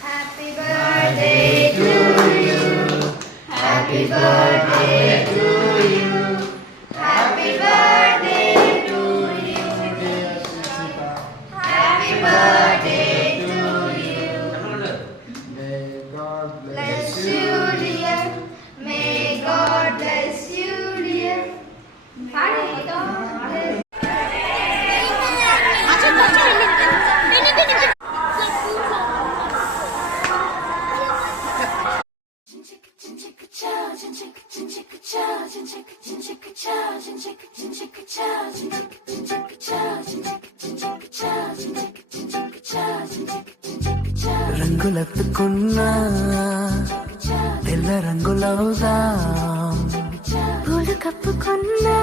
Happy birthday to you. Happy birthday to you. Happy birthday to you. Happy birthday to you. May God Bless you, dear. May God bless you, dear. May God bless. రంగులెత్తుకున్నా తెల్ల రంగులవుదాం పూలు కప్పుకున్నా